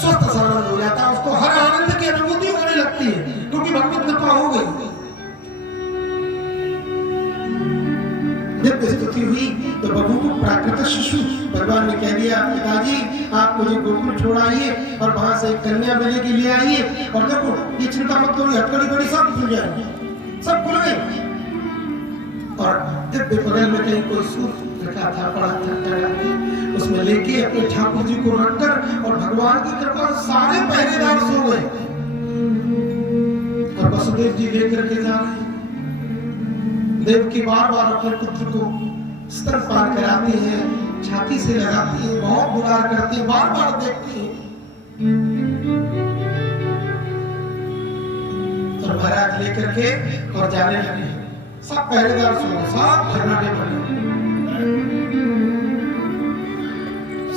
स्वस्थ सानंद हो जाता है, उसको हर आनंद की अनुभूति होने लगती है क्योंकि भगवत कृपा हो गई। जब स्तुति हुई तो बबू को प्राकृत शिशु भगवान ने कह दिया, पिताजी आप मुझे गोकुल छोड़ाइए और वहां से एक कन्या मिलेगी ले आइए, और देखो ये चिंता मत करो, हथकड़ी बड़ी सब खुल जाएगी, सब खुल गई। और दिव्य बगल में कहीं कोई सूत रखा था, पड़ा था, उसमें लेके अपने ठाकुर जी को रखकर और भगवान की कृपा सारे पहरेदार सो गए और वसुदेव जी लेकर के जा रहे हैं। देवकी बार बार अपने पुत्र को स्तनपान कराती है, छाती से लगाती है, बहुत दुलार करती है, बार बार देखती है। और महाराज लेकर के और जाने लगे, सब पहरेदार सो गए, सब खर्राटे बने,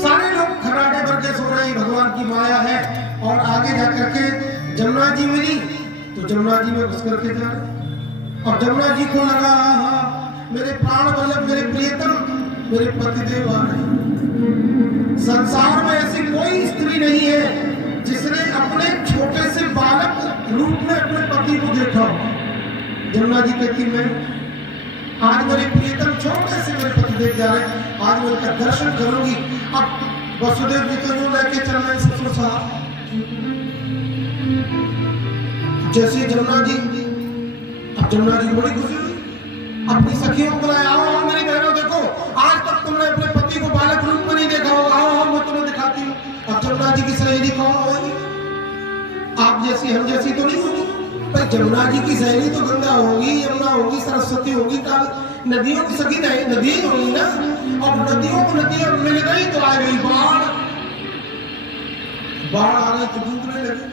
सारे लोग खर्राटे भर के सो रहे हैं, भगवान की माया है। और आगे जाकर के जमुना जी मिली तो जमुना जी में घुस करके जा रहे, और जमुना जी को लगा मेरे प्राण वल्लभ, मेरे प्रियतम, मेरे पतिदेव आ रहे। संसार में ऐसी कोई स्त्री नहीं है जिसने अपने छोटे से बालक रूप में अपने पति को देखा। जमुना जी कहती मैं आज मेरे प्रियतम छोटे से मेरे पतिदेव जा रहे हैं, आज मैं उनका दर्शन करूंगी। अब वसुदेव जी तो यूं लेके चल रहे ससुर साहब, जैसे जमुना जी, अब जमुना जी को बड़ी खुशी हुई, अपनी सखियों को बुलाया, आओ मेरी बहनों देखो, आज तक तुमने अपने पति को बालक रूप में नहीं देखा होगा, आओ मैं तुम्हें दिखाती हूँ। अब जमुना जी की सहेली कौन होगी? आप जैसी हम जैसी तो नहीं होगी भाई, जमुना जी की सहेली तो गंगा होगी, यमुना होगी, सरस्वती होगी, नदियों की सखी नदी होगी ना। और नदियों को नदियां मिल गई तो आ गई बाढ़, बाढ़ आ गई तो डूबने लगी।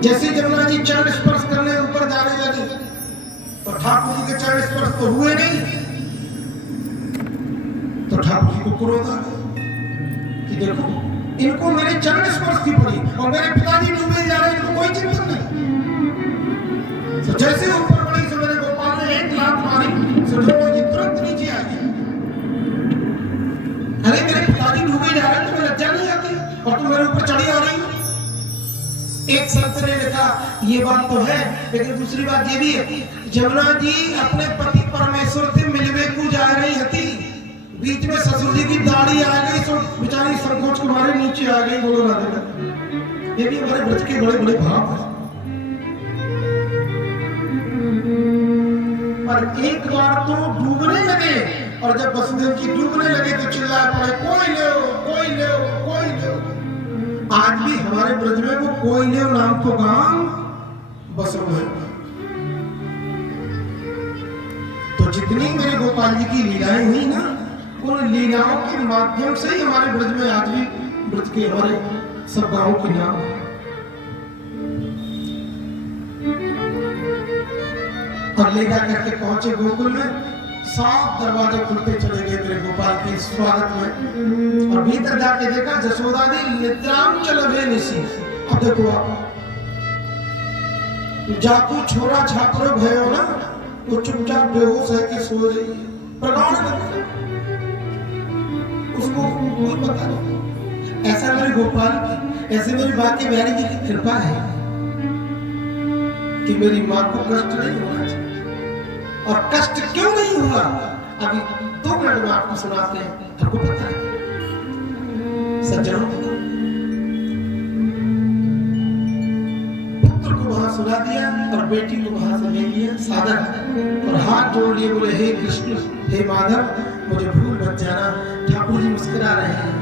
जैसे जमुना जी चरण स्पर्श करने ऊपर जाने लगी तो ठाकुर जी के चरण स्पर्श तो हुए नहीं, तो ठाकुर जी को क्रोध आ गया कि देखो इनको मेरे चरण स्पर्श की पड़ी और मेरे पिताजी डूबे जा रहे हैं, इनको कोई चिंता नहीं। तो जैसे ऊपर पड़ी तो मेरे गोपाल ने एक लात मारी, जमुना जी तुरंत नीचे आ गई। अरे मेरे पिताजी डूबे जा रहे हैं, तुम्हें लज्जा नहीं आती और तुम मेरे ऊपर चढ़ी आ रही हो। एक संत ने लिखा ये बात तो है, लेकिन दूसरी बात ये भी है, जमुना जी अपने पति परमेश्वर से मिलवे को जा रही थी, बीच में ससुर जी की दाढ़ी आ गई तो बेचारी संकोच के मारे नीचे आ गई। बोलो राधे राधे। ये भी हमारे ब्रज के बड़े बड़े भाव हैं। पर एक बार तो डूबने लगे, और जब वसुदेव जी डूबने लगे तो चिल्लाए पड़े, कोई ले, कोई ले, कोई ले। आज भी हमारे ब्रज में वो कोई ले नाम को गांव बसो है। तो जितनी मेरे गोपाल जी की लीलाएं हुई ना, उन लीलाओं के माध्यम से ही हमारे ब्रज में आज भी ब्रज के हमारे सब गांवों के नाम है। और ले जाकर के पहुंचे गोकुल में, 7 दरवाजे खुलते चले गए मेरे गोपाल के स्वागत में। और भीतर जाके देखा जसोदा दी निद्राम चलवे निसी। अब देखो आप जाकू छोरा छात्र भयो ना, वो चुपचाप बेहोश है कि सो रही है, प्रगाढ़ नहीं, उसको कोई पता नहीं। ऐसा मेरे गोपाल की, ऐसे मेरी बाकी बिहारी जी की कृपा है कि मेरी मां को कष्ट नहीं होना चाहिए। और कष्ट क्यों नहीं हुआ अभी 2 मिनट में आपको सुनाते हैं, आपको पता है सज्जनों, पुत्र को वहां सुना दिया और बेटी को वहां से ले लिया सादर, और हाथ जोड़ लिए, बोले हे कृष्ण हे माधव मुझे भूल मत जाना। ठाकुर जी मुस्कुरा रहे हैं,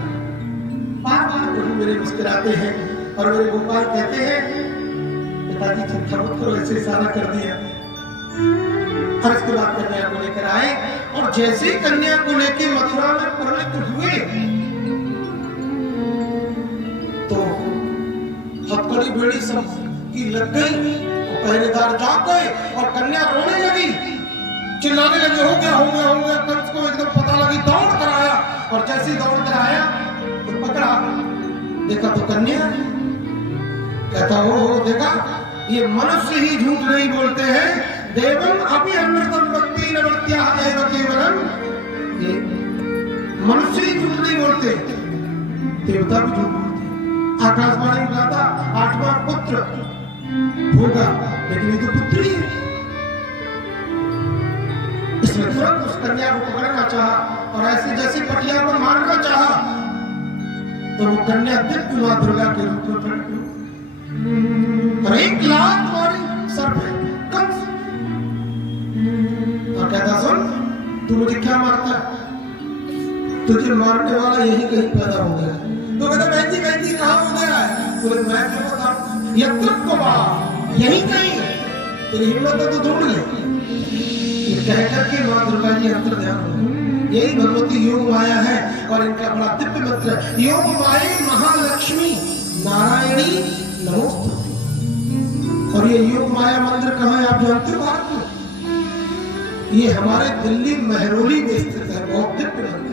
बार बार प्रभु मेरे मुस्कुराते हैं, और मेरे गोपाल कहते हैं पिताजी चिंता मत करो, ऐसे इशारा कर दिया। और इसके बाद कन्या को लेकर आए, और जैसे ही कन्या को लेकर मथुरा में पवित्र हुए तो हथकड़ी बेड़ी सब की लग गई, और पहरेदार जाग गए और कन्या रोने लगी, चिल्लाने लगे हो गया हो गया हो गया। कंस को एकदम पता लगी, दौड़ कर आया, और जैसे ही दौड़ कर आया तो पकड़ा, देखा तो कन्या। कहता हो देखा ये मनुष्य ही झूठ नहीं बोलते हैं, देवम अभी अमृतम भक्ति नवत्या एव केवलम, ये मनुष्य ही झूठ नहीं बोलते, देवता भी झूठ बोलते। आकाशवाणी में कहा था 8वां पुत्र होगा, लेकिन ये तो पुत्री है। इसने तुरंत उस कन्या को पकड़ना चाहा और ऐसे जैसे पटिया को मारना चाहा तो वो कन्या दिव्य मां दुर्गा के रूप में प्रकट हुई और 1 लाख मारी सर पे कंस। और कहता सुन, तू मुझे क्या मारता है? तुझे मारने वाला यही कहीं पैदा हो गया। तो कहता बहन जी कहाँ हो गया है? बोले मैं क्या बताऊं, यत्र को यही कहीं, तेरी हिम्मत है तो ढूंढ ले। कह करके मां दुर्गा जी अंतर ध्यान हो, यही भगवती योग माया है। और इनका बड़ा दिव्य मंत्र है, योग माये महालक्ष्मी नारायणी नमोस्तुते। और ये योग माया मंदिर कहाँ है आप जानते हो? भारत में ये हमारे दिल्ली महरौली में स्थित है, बहुत दिव्य मंदिर।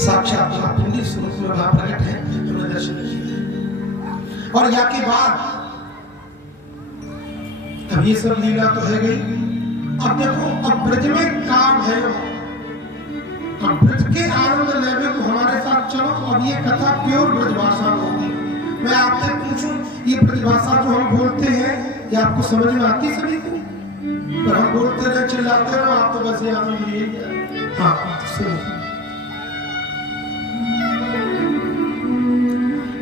साक्षात महापिंडी स्वरूप में वहां प्रकट है, हमने दर्शन किए। और यहाँ के बाद अब ये सब लीला तो है गई। अब देखो, अब ब्रज में काम है, अब ब्रज के आनंद लेवे को हमारे साथ चलो। अब ये कथा प्योर ब्रजभाषा होगी। मैं आपसे पूछूं, ये ब्रजभाषा जो हम बोलते हैं ये आपको समझ में आती सभी को? पर हम बोलते रहे, चिल्लाते रहो, आप तो बस यहाँ में लिए। हाँ सुनो,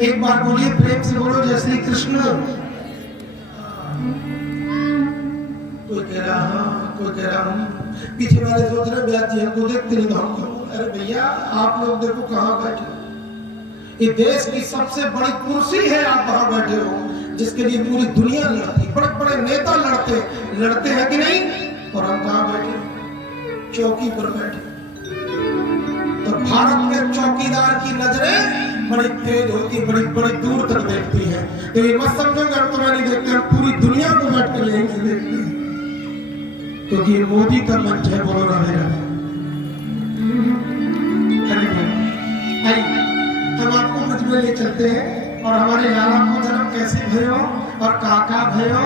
एक बार बोलिए, प्रेम से बोलो, जय श्री कृष्ण। कोई कह रहा हाँ, कोई कह रहा हूँ। पीछे वाले सोच रहे ब्याज जी हमको देखते नहीं तो हम कहो, अरे भैया आप लोग देखो कहाँ बैठे। ये देश की सबसे बड़ी कुर्सी है, आप वहां बैठे हो, जिसके लिए पूरी दुनिया लड़ती, बड़े बड़े नेता लड़ते हैं कि नहीं? और हम कहाँ बैठे? चौकी पर बैठे। तो भारत के चौकीदार की नजरें बड़ी तेज होती, बड़ी बड़ी दूर तक देखती है। तो ये मत समझो कि हम तुम्हें नहीं देखते, हम पूरी दुनिया को बैठ कर यहीं से देखते हैं, क्योंकि ये मोदी का मंच है। बोलो राधे राधे। हम आपको ब्रज में ले चलते हैं और हमारे लाला को जन्म कैसे भयो और काका भयो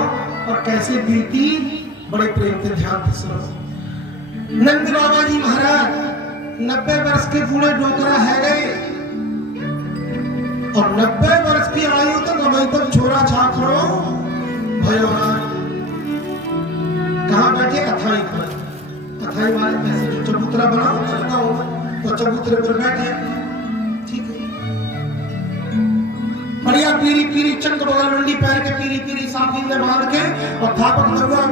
और कैसे बीती, बड़े प्रेम से ध्यान से सुनो। नंद बाबा जी महाराज 90 वर्ष के बूढ़े डोकरा है गए और 90 वर्ष की आयु तक अभी तक छोरा छाछड़ो भयो। कहाँ बैठे? अथाई पर। अथाई वाले पैसे जो चबूतरा बना होता हो तो चबूतरे पर बैठे, ठीक है। बढ़िया पीरी पीरी चंक बगल मंडी पैर के पीरी पीरी साफी में बांध के और थापक लगा,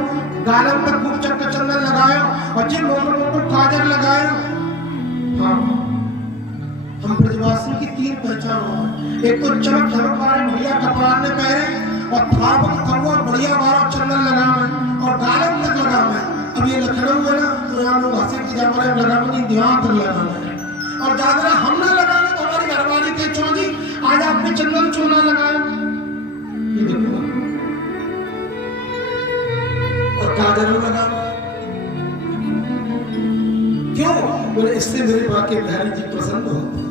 गालम पर खूब चक्कर चंदन लगाया और जिन मोटर मोटर काजर लगाया। हाँ, हम ब्रजवासी की 3 पहचान हो, एक तो चमक धमक वाले बढ़िया कपड़ा ने पहने और थापक कौवा बढ़िया वाला चंदन लगावे और गालम तक लगावे। अब ये लखनऊ है ना, तो यहाँ लोग हंसे की जमाने में लगावे नहीं, ध्यान तक लगावे। और ज्यादा हम ना लगावे तो हमारी घरवाली के चौजी आज आपने चंदन चूना लगाया, ये देखो, और काजल लगावे। क्यों? बोले इससे मेरे माँ के बिहारी जी प्रसन्न होते हैं।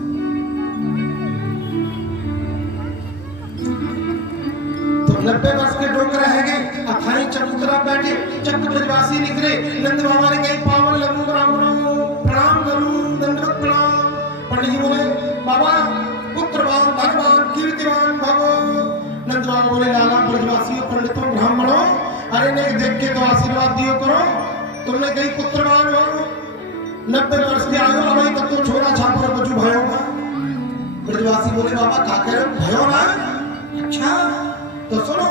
तो 90 वर्ष के डोकरा है गए, अथाई चबूतरा बैठे, चक ब्रजवासी निकले। नंद बाबा ने कही पावन लगू प्रणाम करूं, दंडवत प्रणाम। पंडित जी बोले बाबा पुत्रवान धनवान कीर्तिवान भवो। नंद बाबा बोले लाला ब्रजवासियों पंडितों ब्राह्मणों, अरे नहीं देख के तो आशीर्वाद दियो करो, तुमने कही पुत्रवान हो, 90 वर्ष की आयु अभी तक तो छोरा छापर बचू भयो का। ब्रजवासी बोले बाबा का कह रहे भयो ना? अच्छा तो सुनो,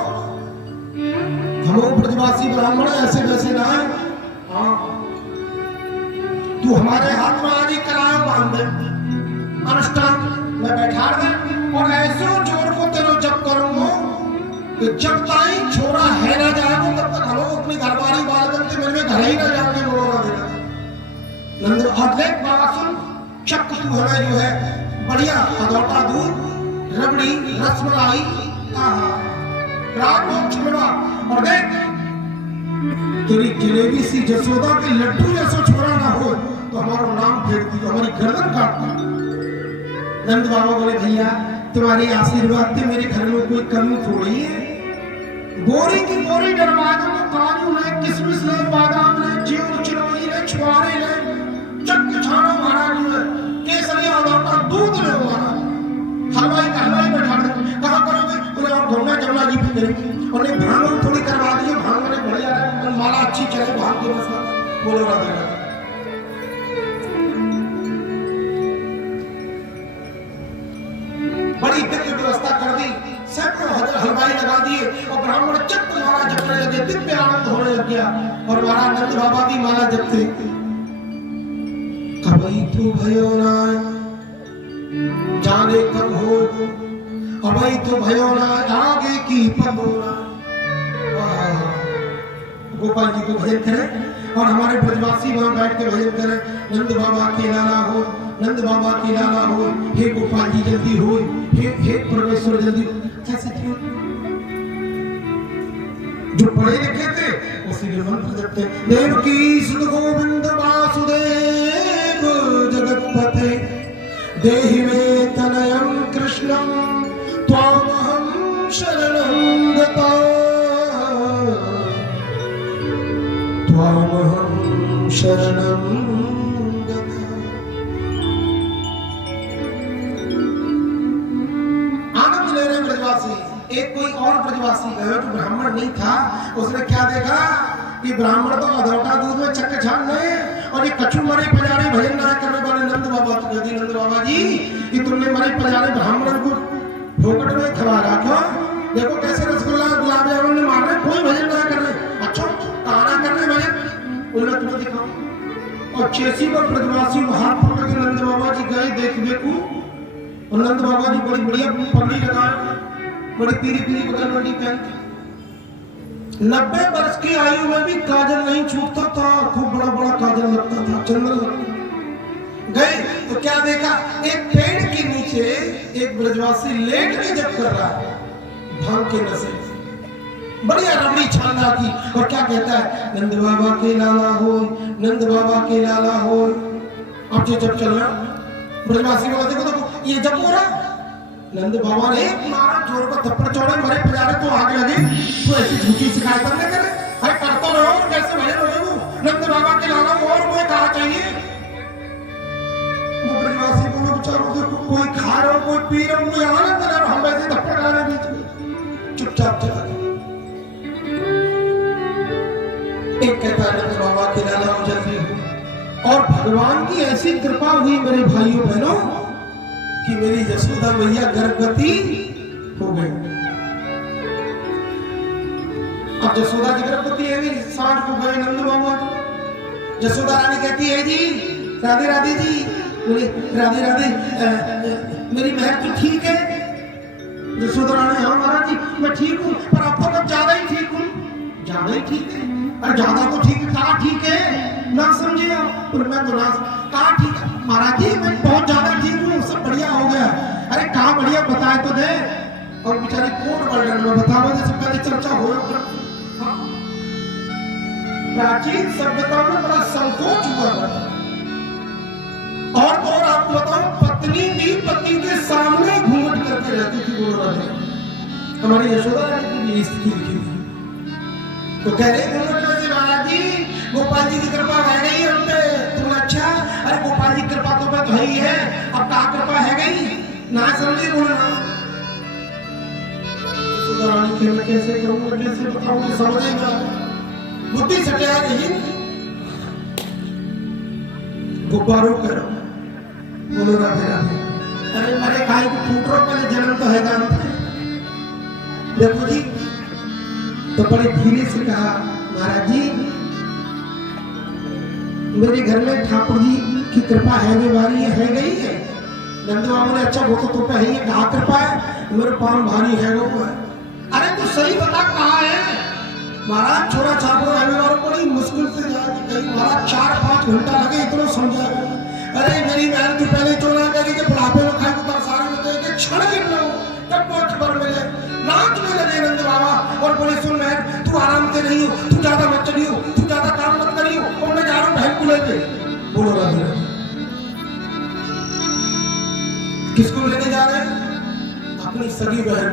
हम ब्रजवासी ब्राह्मण ऐसे वैसे ना है। हाँ, तू हमारे हाथ में आदि कराया बांध दे अनुष्ठान में बैठा दे और ऐसे जोर को तेरो जब करूंगा कि जब तक छोरा है ना जाएगा तब तक हम अपनी घरवाली बाल बनते मेरे घर ही ना जाके बोलना देना। नंद अगले बाबा सुन, चक तू हमें जो है बढ़िया अदौटा दूध रबड़ी रसमलाई और देख तेरी जलेबी सी जसोदा के लड्डू जैसा छोरा ना हो तो हमारा नाम फेंक दी, हमारी गर्दन काट दी। नंद बाबा बोले भैया तुम्हारे आशीर्वाद से मेरे घर में कोई कमी थोड़ी है। बोरी की बोरी डरवा दो, काजू ले, किशमिश ले, बादाम ले, जीव चिरौरी ले, छुआरे ले, चक छाना महाराज ले, केसरिया दूध ले, हलवाई का करी और नहीं भांग थोड़ी करवा दी, भांग मैंने बढ़िया है, माला अच्छी चले भांग की मसला। बोलो राधे राधे। बड़ी दिव्य व्यवस्था कर दी, सैकड़ों हलवाई लगा दिए और ब्राह्मण चक्र माला जपने लगे, दिव्य आनंद होने लग गया। और महाराज नंद बाबा भी माला जपते। कभी तो भयो ना जाने कब हो, अभी तो भयो ना आगे की पब होना। गोपाल जी को भजन करें और हमारे ब्रजवासी वहां बैठ के भजन करें। नंद बाबा के लाला हो, नंद बाबा की लाला हो, हे गोपाल जी जल्दी हो, हे परमेश्वर जल्दी हो। कैसे क्यों? जो पढ़े लिखे थे उसी के मंत्र जपते। देवकी सुत गोविंद वासुदेव जगतपते, देहि मे तनयं कृष्णं त्वामहं शरणं गता, त्वामहं शरणं गता। आनंद ले रहे ब्रजवासी। एक कोई और ब्रजवासी गया जो ब्राह्मण नहीं था, उसने क्या देखा कि ब्राह्मण तो अधोटा दूध में चक्के छान रहे और ये कछु मरे पजारे भजन ना करने वाले नंद बाबा को जी, नंद बाबा जी कि तुमने मरे पजारे ब्राह्मण को फोकट में खवा रखा। देखो कैसे रसगुल्ला गुलाब जामुन ने मार रहे, कोई भजन ना कर रहे। अच्छा कहां कर रहे भजन, उन्हें तुम्हें दिखाओ। और चेसी पर ब्रजवासी हाथ पकड़ के नंद बाबा जी गए देख देखो, और नंद बाबा जी बड़ी बढ़िया पगड़ी लगाए, बड़ी पीली पीली पगड़ी पहन के 90 वर्ष की आयु में भी काजल नहीं छूटता था, खूब बड़ा बड़ा काजल लगता था, चंदन लगता। गए तो क्या देखा, एक पेड़ के नीचे एक ब्रजवासी लेट के जप कर रहा है भांग के नशे, बढ़िया रबड़ी छाना की। और क्या कहता है, नंद बाबा के लाला हो, नंद बाबा के लाला हो। अब जो जब चल रहा ब्रजवासी बोला देखो देखो ये जब हो रहा। नंद बाबा ने मारा जोर का थप्पड़ चौड़े मारे पजारे तो आगे लगे, तो ऐसी झूठी शिकायत करने करे। अरे करता रहो और कैसे भजन हो जाओ, नंद बाबा के लाला और कोई कहा चाहिए। ब्रजवासी बोलो बेचारो देखो कोई खा रहा हो कोई पी रहा हो, कोई आनंद ले रहा, हम ऐसे थप्पड़ डाले बीच में, चुपचाप चला गया। एक कहता है नंद बाबा के लाला हो जल्दी हो। और भगवान की ऐसी कृपा हुई मेरे भाइयों बहनों कि मेरी यशोदा मैया गर्भवती हो गई। अब यशोदा जी गर्भवती है, सांझ को गए नंद बाबा, यशोदा रानी कहती है जी राधे राधे जी, बोले राधे राधे मेरी महर तो ठीक है। यशोदा रानी हाँ महाराज जी मैं ठीक हूँ, पर अब तो मैं ज्यादा ही ठीक हूँ। ज्यादा ही ठीक है, अरे ज्यादा तो ठीक है, कहा ठीक है ना समझे आप, मैं तो ना कहा ठीक है महाराज जी मैं बहुत ज्यादा ठीक हूँ, सब बढ़िया हो गया। अरे कहा बढ़िया बताए तो दे। और बेचारी कोर्ट वर्णन में बताओ, जैसे पहले चर्चा हो प्राचीन सभ्यता में बड़ा संकोच हुआ करता। और तो और आपको बताओ पत्नी भी पति के सामने घूंघट करके रहती थी। बोल रहे हमारी यशोदा रानी की भी स्थिति लिखी हुई। तो कह रहे घूंघट में से महाराज जी गोपाल जी की कृपा है गई हम पे। तुम अच्छा अरे गोपाल जी की कृपा तो पे तो है ही है, अब क्या कृपा है गई ना समझे बोलना। यशोदा रानी के मैं कैसे करूंगा कैसे बताऊंगा समझेगा, बुद्धि से क्या नहीं। गुब्बारों करो बोलो राधे राधे। अरे मेरे खाए को फूट रहा पहले जन्म तो है दान। देखो जी तो बड़े धीरे से कहा महाराज जी मेरे घर में ठाकुर जी की कृपा है बीमारी है गई है। नंद बाबू ने अच्छा वो तो पे है, कहा कृपा है मेरे पाँव भारी है वो है। अरे तू सही बता कहाँ है महाराज। छोरा छापो रविवार बड़ी मुश्किल से जाके कहीं महाराज 4-5 घंटा लगे इतना समझा। अरे मेरी बहन तू पहले चोला करी के बुढ़ापे में खाए उतर सारे में तो क्षण गिर लो तब बहुत खबर मिले नाच में लगे नंद बाबा। और बोले सुन बहन तू आराम से नहीं हो, तू ज्यादा मत चली हो, तू ज्यादा काम मत करी हो, और मैं जा रहा हूँ बहन को लेके। बोलो राधे राधे। किसको लेने जा रहे हैं? अपनी सगी बहन।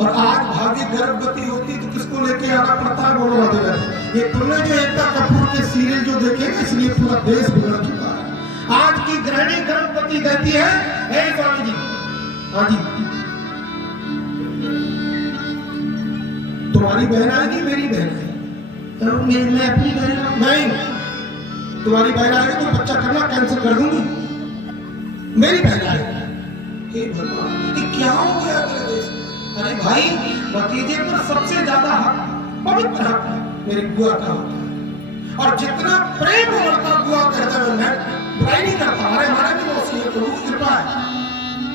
और आज भाभी गर्भवती होती तो किसको लेके आना पड़ता है? बोलो राधे राधे। ये तुमने जो एकता कपूर के सीरियल जो देखे ना इसलिए पूरा देश बिगड़ चुका है। आज की गृहिणी गर्भवती कहती है हे स्वामी जी हाँ जी तुम्हारी बहन आएगी, मेरी बहन आएगी, तो मैं अपनी बहन नहीं, तुम्हारी बहन आएगी तो बच्चा करना कैंसिल कर दूंगी, मेरी बहन आएगी। हे भगवान, ये क्या हो गया मेरे देश? अरे भाई, भतीजे पर सबसे ज्यादा हक, पवित्र हक मेरी बुआ का होता है, और जितना प्रेम बढ़ता बुआ करता है, मैं बुराई नहीं करता, हमारे भी मौसी है, प्रभु की कृपा है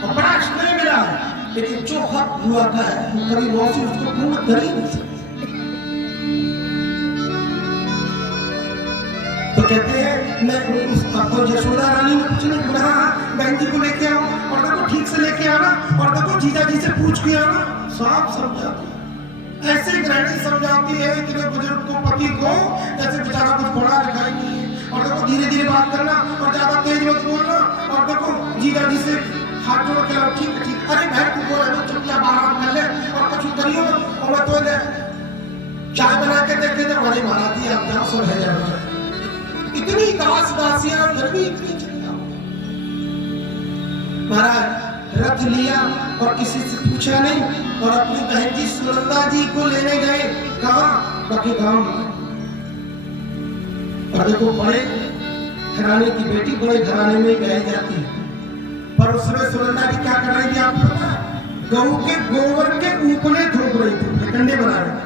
और बड़ा स्नेह मिला है, लेकिन जो हक बुआ का है वो कभी मौसी उसको पूर्ण कर ही नहीं सकती। तो कहते हैं मैं आपको यशोदा रानी ने कुछ नहीं बोला, बहन जी को लेके आओ और देखो ठीक से लेके आना, और देखो जीजा जी से पूछ के आना, साफ समझाती है, ऐसे गृहिणी समझाती है इतने बुजुर्ग को, पति को, जैसे बेचारा कुछ बड़ा दिखाई नहीं है। और देखो धीरे धीरे बात करना और ज्यादा तेज मत बोलना, और देखो जीजा जी से हाथ जोड़ के लाओ, ठीक है ठीक, अरे बहन को बोल रहे चुपचाप आराम कर ले और कुछ करियो और मैं तो ले चाय बना के देखे थे, हमारे महाराज जी आप जाओ सब है जाओ। इतनी दास दासियां घर में इतनी चिंता, महाराज रथ लिया और किसी से पूछा नहीं, और अपनी बहन जी सुनंदा जी को लेने गए, कहा बाकी गांव में। और देखो बड़े घराने की बेटी बड़े घराने में गई जाती है, पर उसमें सुनंदा जी क्या कर रही थी आपको पता? गऊ के गोबर के ऊपरे थोप रही थी, कंडे बना रही।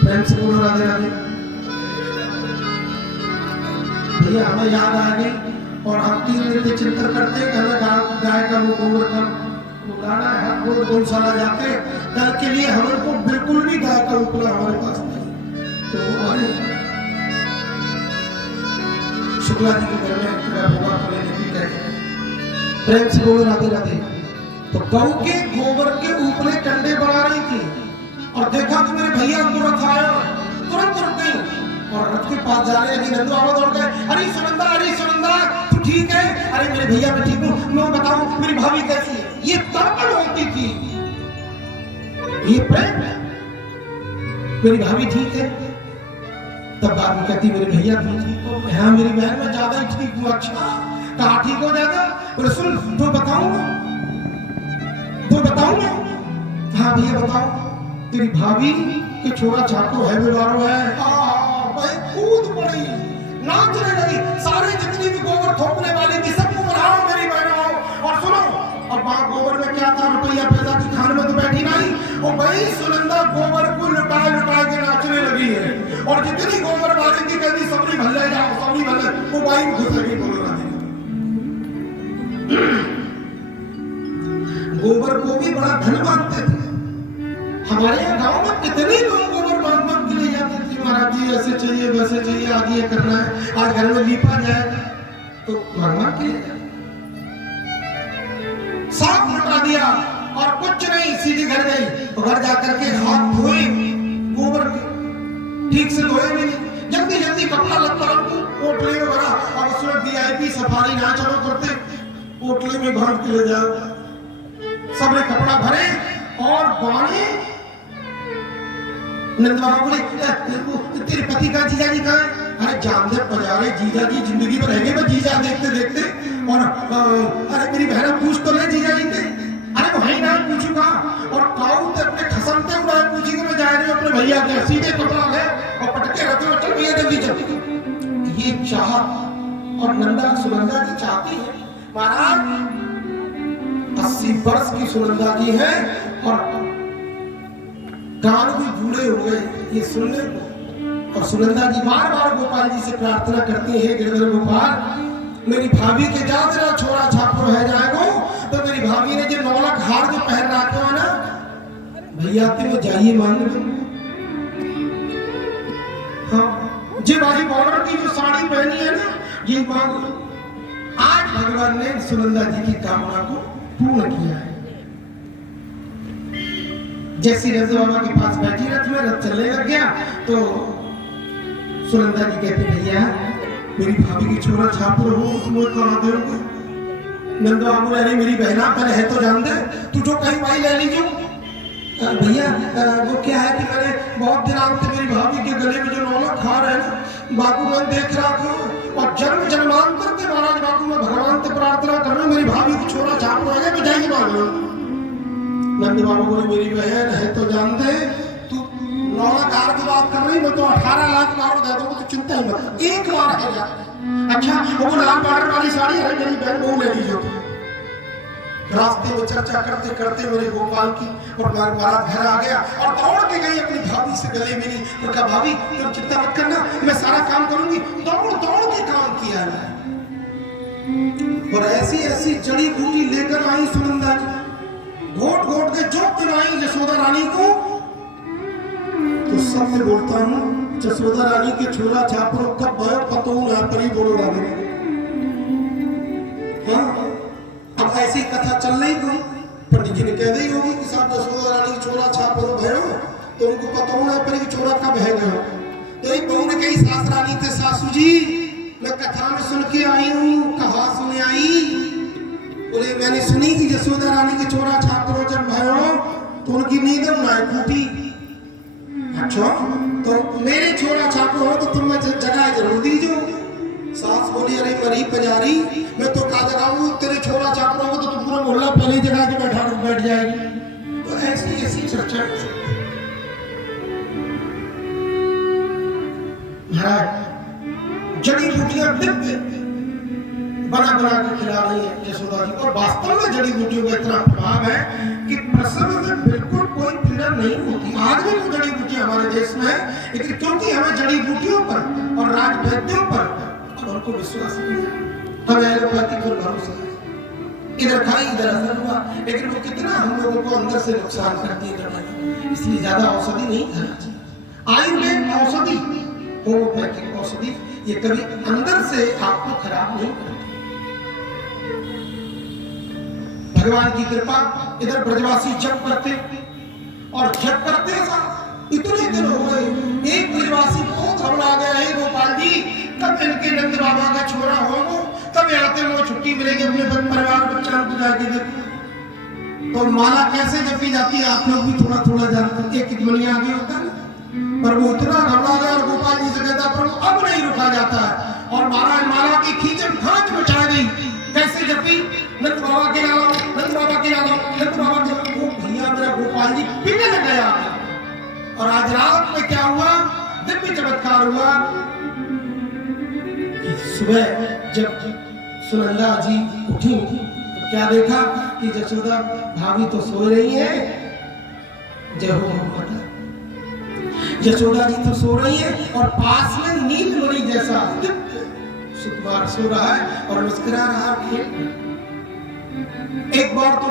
प्रेम से बोलो राधे राधे। भैया हमें याद आ गई, और हम 3 दिन चिंतन करते हैं, गाय का वो गोबर का वो गाना है, वो गौशाला जाते, कल के लिए हमको बिल्कुल भी गाय का उपला हमारे पास नहीं, तो हमारे शुक्ला जी के घर में भगवान को लेने की कहते हैं। प्रेम से बोलो राधे राधे। तो गऊ के गोबर के ऊपर कंडे बना रही थी, और देखा तो मेरे भैया तुरंत आया, तुरंत रुक गई और रथ के पास जा रहे हैं, नंदू आवाज दौड़ गए, अरे सुनंदा तू ठीक है? अरे मेरे भैया मैं ठीक हूँ, मैं बताऊं मेरी भाभी कैसी है? ये तड़पड़ होती थी, ये प्रेम, मेरी भाभी ठीक है? तब बाद में कहती मेरे भैया तुम ठीक हो? हाँ मेरी बहन मैं ज्यादा ही ठीक हूँ। अच्छा कहा ठीक हो जाएगा? बोले सुन तो बताऊं ना। हाँ भैया बताओ, तेरी भाभी के छोरा छाको है, बीमारो है, भाई कूद पड़ी, नाचने लगी, सारे जितनी भी गोबर थोपने वाली थी सबको बुलाओ मेरी बहनों। और सुनो, अब वहां गोबर में क्या था, रुपया पैसा की खान में तो बैठी नहीं, और भाई सुनंदा गोबर को लुटा के नाचने लगी है, और जितनी गोबर वाली थी कहती सबरी भल्ले जाओ, सबरी भल्ले, वो भाई घुस लगी बोलना। गोबर को भी बड़ा धन मानते थे, हमारे यहाँ गांव में कितने लोग गोबर बांध के ले जाते थे, महाराज जी ऐसे चाहिए वैसे चाहिए, आज ये करना है, आज घर में लीपा जाए तो भगवान के लिए साफ लुटा दिया, और कुछ नहीं, सीधी घर गई, तो घर जाकर के हाथ धोए, गोबर ठीक से धोए भी नहीं, जल्दी जल्दी कपड़ा लगता पोटली में भरा, और उसमें VIP सफारी ना चलो करते, पोटली में भर के ले जाओ, सबने कपड़ा भरे और बाणे। नंदवा बोले तेरे पति का जीजा जी कहाँ है? अरे जान दे पजारे, जीजा जी जिंदगी में रहेंगे, मैं जीजा देखते देखते, और अरे मेरी बहन पूछ तो ले जीजा जी थे, अरे वही ना पूछूंगा, और काऊ तो अपने खसमते हुए पूछेंगे, मैं जा रही हूँ अपने भैया के, सीधे कपड़ा है और पटके रहते हो, चल भैया जल्दी चल। ये चाह और नंदा सुनंदा की चाहती है, महाराज 80 वर्ष की सुनंदा जी है, और कान भी बूढ़े हो गए ये सुनने को, और सुनंदा जी बार बार गोपाल जी से प्रार्थना करती है, गिरधर गोपाल मेरी भाभी के जा तेरा छोरा छापो है जाएगो, तो मेरी भाभी ने जो 9 लाख हार जो पहन रखा है ना, भैया ते जाइए मांग लो। हाँ जी भाई बॉर्डर की जो साड़ी पहनी है ना, ये मांग लो। आज भगवान ने सुनंदा जी की कामना को पूर्ण किया है। जैसे रथ बाबा के पास बैठी, रथ में रथ चलने लग गया, तो सुनंदा जी कहते भैया मेरी भाभी की छोरा छाप हो, तुम्हें कहा दोगे? नंदवा बोले अरे मेरी बहना पहले है तो जान दे, तू जो कहीं भाई ले लीजिए। भैया वो क्या है कि मैंने बहुत दिन आगे मेरी भाभी के गले में जो 9 लाख हार है ना, बाबू मैं देख रहा था, और जन्म जन्मांतर के महाराज बाबू मैं भगवान से प्रार्थना कर रहा हूँ, मेरी भाभी की छोरा छाप हो जाए, मैं जाइए मांग लो। नंद बाबा बोले मेरी बहन है तो जानते, तू 9 लाख हार की बात कर रही, मैं तो 18 लाख मारो दे दूंगा, तो चिंता ही मत, एक बार है जा। अच्छा वो लाल बॉर्डर वाली साड़ी है मेरी बहन, वो ले लीजिए। रास्ते में चर्चा करते करते मेरे गोपाल की और बारात घर आ गया और दौड़ के गई अपनी भाभी से गले मिली और कहा भाभी तुम चिंता मत करना, मैं सारा काम करूंगी। दौड़ दौड़ के काम किया है और ऐसी ऐसी जड़ी बूटी लेकर आई सुनंदा जी, घोट घोट के जो पिलाई यशोदा रानी को। तो सब में बोलता हूँ यशोदा रानी के छोरा छापरो कब भयो पतो ना परी बोलो रानी। हाँ अब ऐसी कथा चल रही कोई पंडित जी ने कह दी होगी कि साहब यशोदा रानी की छोरा छापरो भयो, तो उनको पता होना परी की छोरा कब है गयो। तो एक बहू ने कही सास रानी थे सासू जी मैं कथा में सुन के आई हूँ, कहा सुने आई। बोले मैंने सुनी कि यशोदा रानी के छोरा छापरो जब भयो तो उनकी नींद ना टूटी। अच्छा तो मेरे छोरा छापरो हो तो तुम मैं जगह जरूर दीजो। सास बोली अरे मरी पजारी मैं तो कहा जगाऊं, तेरे छोरा छापरो हो तो तुम पूरा मोहल्ला पहली जगह के बैठ जाएगी। तो ऐसी ऐसी चर्चा महाराज जड़ी बूटियां दिव्य बना बना के खिला रही है यशोदा जी। और वास्तव में जड़ी बूटियों का इतना प्रभाव है कि प्रसव में बिल्कुल कोई पीड़ा नहीं होती। आज भी वो जड़ी बूटियां हमारे देश में है, लेकिन क्योंकि हमें जड़ी बूटियों पर और राज वैद्यों पर उनको विश्वास नहीं है, हमें एलोपैथी पर भरोसा है। इधर खाई इधर असर हुआ, लेकिन वो कितना हम लोगों को अंदर से नुकसान करती है दवाई, इसलिए ज्यादा औषधि नहीं खाना चाहिए। आयुर्वेद औषधि होम्योपैथिक औषधि ये कभी अंदर से आपको खराब नहीं करती। भगवान की कृपा इधर ब्रजवासी जप करते और जप करते इतने दिन हो गए, एक ब्रजवासी बहुत घबरा गया है गोपाल जी कब इनके नंद बाबा का छोरा हो, कब आते वो छुट्टी मिलेगी अपने परिवार बच्चा को जाके देखो। तो माला कैसे जपी जाती है आप लोग भी थोड़ा थोड़ा जानते हैं, एक मनी आगे होता है, पर वो इतना घबरा गया और गोपाल जी से कहता प्रभु अब नहीं रुका जाता है। और महाराज माला की खींचम खांच मचा गई। कैसे जपी नंद बाबा के नाम, नंद बाबा के नाम, नंद बाबा के नाम। वो भैया मेरा गोपाल जी पिघल गया। और आज रात में क्या हुआ, दिव्य चमत्कार हुआ। सुबह जब सुनंदा जी उठी तो क्या देखा कि यशोदा भाभी तो सो रही है। जय हो माता, यशोदा जी तो सो रही है और पास में नीलमणि जैसा सुकुमार सो रहा है और मुस्कुरा रहा है। एक बार तो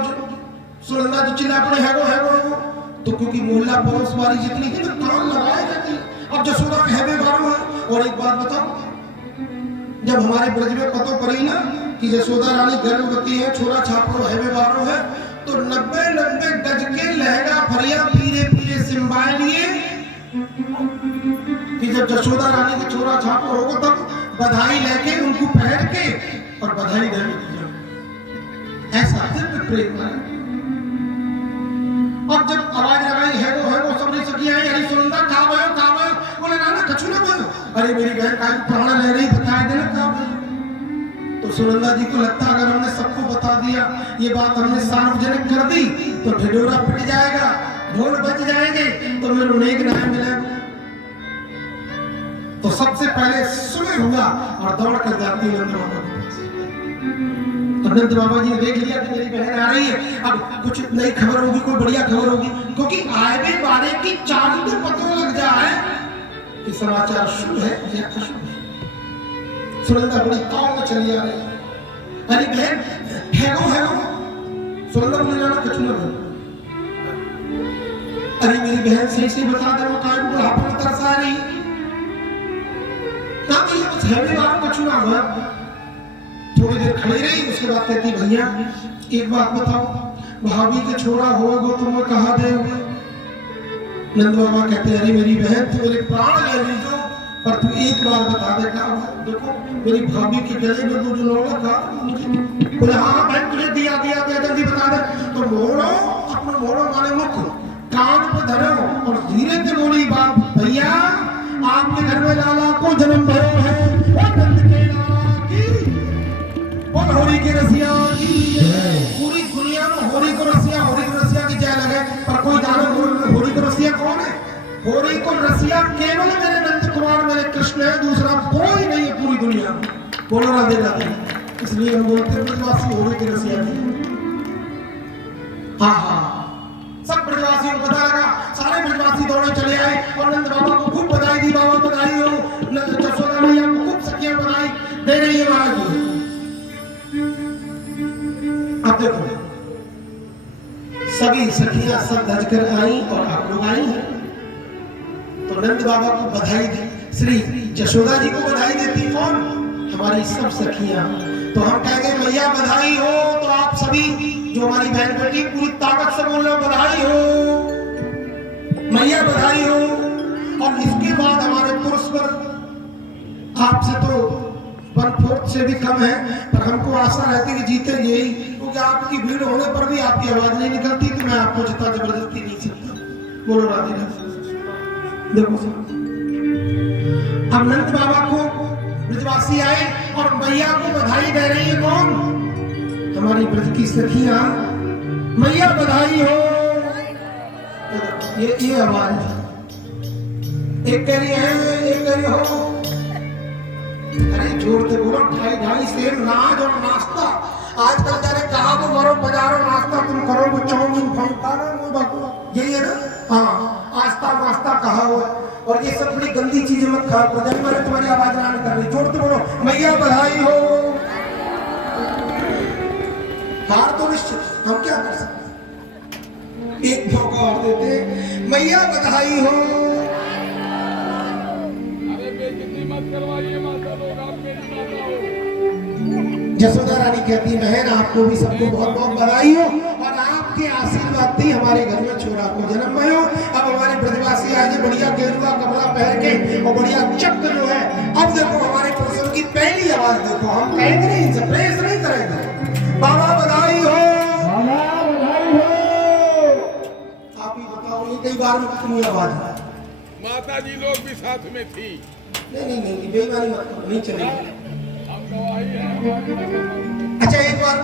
सुनंदा जी चिल्ला पड़े है वो तो क्योंकि मोहल्ला पड़ोस वाली जितनी थी ना कान लगाए जाती। अब यशोदा कहवे बारो है। और एक बात बताओ, जब हमारे ब्रज में पतो पड़ी ना कि यशोदा रानी गर्भवती है, छोरा छापरो है बारो है, तो 90 गज के लहंगा फरिया पीरे पीरे सिंबाए लिए कि जब यशोदा रानी के छोरा छापरो होगा तब बधाई लेके उनको पहन के और बधाई देने ऐसा दिव्य प्रेम है। और जब आवाज लगाई है वो सब नहीं सकी आई, अरे सुनंदा कहाँ भयो, बोले ना कछु ना भयो। अरे मेरी बहन का प्राण ले रही, बता देना कहाँ भयो। तो सुनंदा जी को लगता अगर हमने सबको बता दिया, ये बात हमने सार्वजनिक कर दी तो ढिढोरा पिट जाएगा, ढोल बज जाएंगे, तो मेरे उन्हें न्याय मिलेगा। तो सबसे पहले सुबह हुआ और दौड़ कर जाती है नंद बाबा के पास। नंद बाबा जी ने देख लिया कि मेरी बहन आ रही है, अब कुछ नई खबर होगी, कोई बढ़िया खबर होगी, क्योंकि आए भी बारे की चांद तो पता लग जाए कि समाचार शुभ है या अशुभ है। सुनंदा बड़ी ताव में चली आ रही है। अरे बहन है वो सुनंदा बोले जाना कुछ ना बोल। अरे मेरी बहन सही से बता दे वो कान बुढ़ापे में तरस आ रही ना, ये कुछ है भी बात कुछ ना हुआ। थोड़ी देर खड़ी रही, उसके बाद कहती भैया एक बात बताओ, भाभी के छोरा होगा तो मैं कहा दे। नंद बाबा कहते अरे मेरी बहन तू मेरे प्राण ले लीजो, पर तू एक बार बता दे क्या हुआ। देखो मेरी भाभी के गले में वो जो लोड़ा था, बोले हाँ बहन तुझे दिया जल्दी बता दे। तो मोड़ो अपना मोड़ो माने मुख कान पे धरो और धीरे से बोली बात, भैया आपके घर में लाला को जन्म भयो है, और नंद के लाला की और होरी के रसिया की, पूरी दुनिया में होरी को रसिया की जय होरी को रसिया केवल मेरे नंद कुमार मेरे कृष्ण है, दूसरा कोई नहीं है पूरी दुनिया में। बोलो राधे राधे। इसलिए हम बोलते हैं ब्रजवासी होरी के रसिया नहीं। हाँ हाँ, सब ब्रजवासियों को पता लगा, सारे ब्रजवासी दौड़े चले आए और नंद बाबा को खूब बधाई दी। बाबा बधाई हो, जसोदा मैया को खूब सखियां बधाई दे रही है महाराज। अब देखो सभी सखियां सब धज कर आई और आप लोग आई हैं, तो नंद बाबा को बधाई दी। श्री जशोदा जी को बधाई देती कौन? हमारी सब सखियां। तो हम कहेंगे मैया बधाई हो, तो आप सभी जो हमारी बहन बेटी पूरी ताकत से बोल रहे हो बधाई हो, मैया बधाई हो। और इसके बाद हमारे पुरुष पर आपसे तो 1/4 से भी कम है, पर हमको आशा रहती है कि जीते यही, क्योंकि आपकी भीड़ होने पर भी आपकी आवाज नहीं निकलती कि मैं आपको जितना जबरदस्ती नहीं सकता। बोलो राधे राधे। देखो अब नंद बाबा को ब्रजवासी आए और मैया को बधाई दे रही है कौन? हमारी ब्रज की सखियां, मैया बधाई हो। ये आवाज एक कह रही है, एक कह रही हो। अरे जोर से बोलो, 2.5 सेर नाच और नाश्ता। आजकल जाने कहा वो मरो बाजारो नाश्ता तुम करो, वो चाउमीन खाना यही है ना। हाँ, आस्था नाश्ता कहा हो, और ये सब बड़ी गंदी चीजें मत खाओ। प्रधान मैंने तुम्हारी आवाज ना कर रही, जोर से बोलो मैया बधाई हो। हार तो निश्चित, हम क्या कर सकते, एक मौका और देते, मैया बधाई हो। जसोदा रानी कहती बहन आपको भी सबको बहुत बहुत बधाई हो, और आपके आशीर्वाद थी हमारे घर में छोरा को जन्म हो। अब हमारे ब्रजवासी आज बढ़िया गेरुआ कपड़ा पहन के और बढ़िया चक्र जो है। अब देखो हमारे पुरुषों की पहली आवाज देखो, हम कहेंगे नहीं, इनसे प्रेस नहीं करेंगे। बाबा बधाई हो, बाबा बधाई हो। आप ही बताओ, ये कई बार में कितनी आवाज है? माता जी लोग भी साथ में थी। नहीं बेईमानी मत करो, नहीं चलेगी। अच्छा एक बार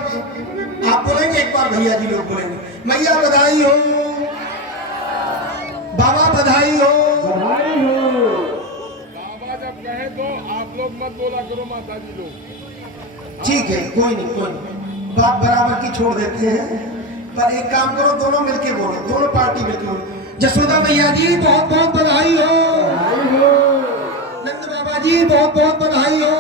आप बोलेंगे, एक बार भैया जी लोग बोलेंगे, मैया बधाई हो, बाबा बधाई हो। बधाई हो। बाबा जब कहे तो आप लोग मत बोला करो माता जी लोग। ठीक है, कोई नहीं, बात बराबर की छोड़ देते हैं, पर एक काम करो, दोनों मिलके बोलो, दोनों पार्टी मिलके बोलो। जसोदा मैया जी बहुत बहुत बधाई हो, नंद बाबा जी बहुत बहुत बधाई हो।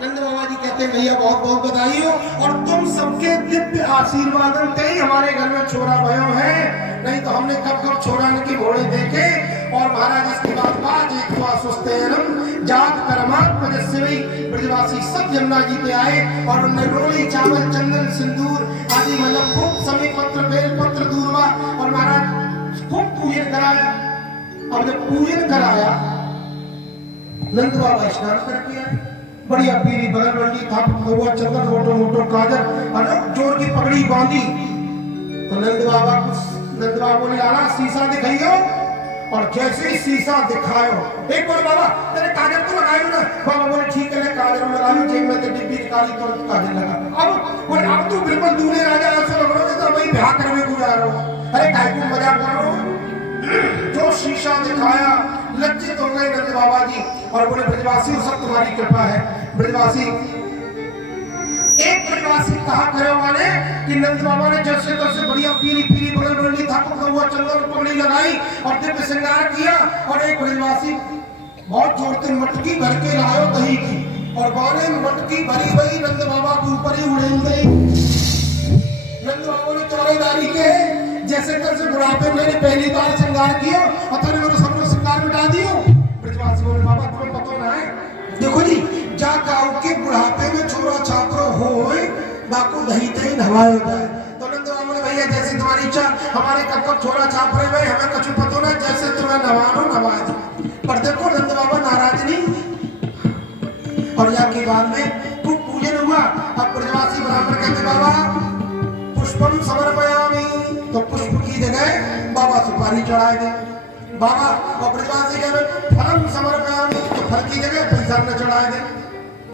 नंद बाबा जी कहते हैं भैया बहुत बहुत बधाई हो, और तुम सबके दिव्य आशीर्वादन से ही हमारे घर में छोरा भयो है, नहीं तो हमने कब कब छोरा के घोड़े देखे। और महाराज इसके बाद बाज एक सुस्तेनम जात परमात्मा जस्वी ब्रजवासी सब जमुना जी पे आए और उन्होंने रोली चावल चंदन सिंदूर आदि मतलब खूब सभी पत्र बेल पत्र दूरवा, और महाराज खूब पूजन कराया। अब जब पूजन कराया नंद बाबा स्नान करके आए, बढ़िया पीली बगल बंडी था, कौवा चंदन मोटो मोटो काजर और जोर की पगड़ी बांधी। तो नंद बाबा बोले आला शीशा दिखाइयो, और जैसे ही शीशा दिखायो, एक बार बाबा तेरे काजल तो लगायो ना। बाबा बोले ठीक है, काजल लगा लो, जेब में तो डिब्बी निकाली तो काजल लगा। अब तू बिल्कुल दूल्हे राजा ऐसे लग रहा है जैसे भाई ब्याह करने को जा रहा हूँ। अरे काय को मजाक कर रहा हूँ। जो शीशा दिखाया लज्जित हो गए नंद बाबा जी और बोले ब्रजवासी सब तुम्हारी कृपा है। ब्रजवासी एक ब्रजवासी कहा करे वाले कि नंद बाबा ने जैसे तैसे बढ़िया पीली पीली बगल बंडी था, कौवा चंदन पगड़ी लगाई और दिव्य श्रृंगार किया। और एक ब्रजवासी बहुत जोर से मटकी भर के लायो दही की, और बाने में मटकी भरी भरी नंद बाबा के ऊपर ही उड़ेल गई। नंद बाबा ने चौड़ेदारी के जैसे तैसे बुढ़ापे मैंने पहली बार श्रृंगार किया और तूने मेरे सब श्रृंगार मिटा दियो। ब्रजवासी बोले बाबा तुम्हें पता ना है, देखो जी जा गाँव के बुढ़ापे में छोरा छात्रो होए बाको दही दही नहवाए होता है। तो नंद बाबा ने भैया जैसे तुम्हारी इच्छा, हमारे कब कब छोरा छाप रहे भाई, हमें कुछ पता ना, जैसे तुम्हें नवानो नवा दो। पर देखो नंद बाबा नाराज नहीं। और यहाँ के बाद में खूब पूजन हुआ। अब ब्रजवासी ब्राह्मण कहते बाबा पुष्पम समर्पयामि, तो पुष्प की जगह बाबा सुपारी चढ़ाए दे। बाबा और ब्रजवासी कहते फलम समर्पयामि, तो फल की जगह पैसा न चढ़ाए दे।